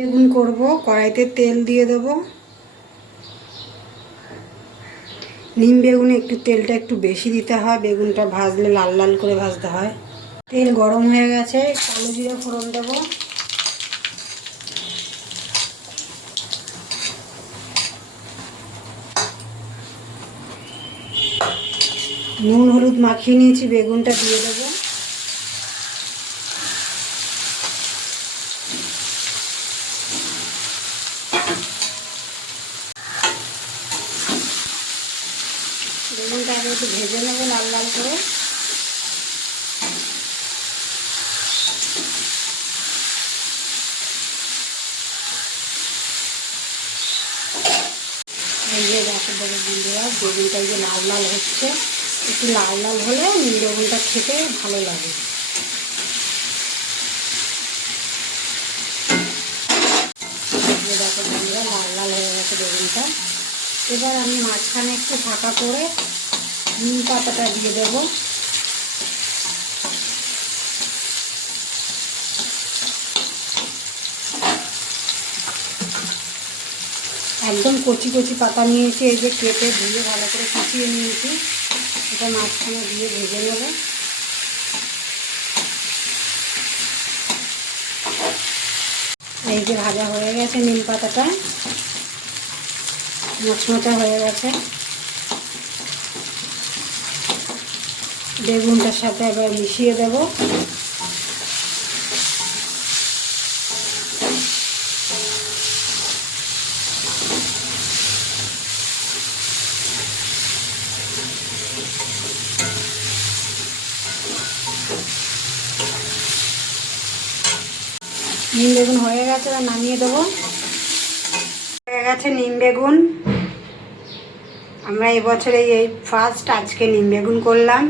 বেগুন করব, কড়াইতে তেল দিয়ে দেব। নিম বেগুনে একটু তেলটা একটু বেশি দিতে হয়, বেগুনটা ভাজলে লাল লাল করে ভাজতে হয়। তেল গরম হয়ে গেছে, কালো জিরে ফোড়ন দেব। নুন হলুদ মাখিয়ে নিয়েছি, বেগুনটা দিয়ে দেবো। বেগুনটা আগে একটু ভেজে নেবো লাল লাল করে। এই যে দেখো বন্ধুরা, বেগুনটা এই যে লাল লাল হচ্ছে, একটু লাল লাল হলে নিম বেগুনটা খেতে ভালো লাগে। দেখো বন্ধুরা, লাল লাল হয়ে গেছে বেগুনটা। এবার আমি মাঝখানে একটু ফাঁকা করে নিম পাতাটা দিয়ে দেব। একদম কচি কচি পাতা নিয়েছি, এই যে কেটে ধুয়ে ভালো করে কুচিয়ে নিয়েছি। এটা মাঝখানে দিয়ে ভেজে নেব। এই যে ভাজা হয়ে গেছে, নিম পাতাটা মচমচা হয়ে গেছে। বেগুনটার সাথে এবার মিশিয়ে দেব। নিম বেগুন হয়ে গেছে, এবার নামিয়ে দেবো। হয়ে গেছে নিম বেগুন। আমরা এবছরে এই ফার্স্ট আজকে নিম বেগুন করলাম।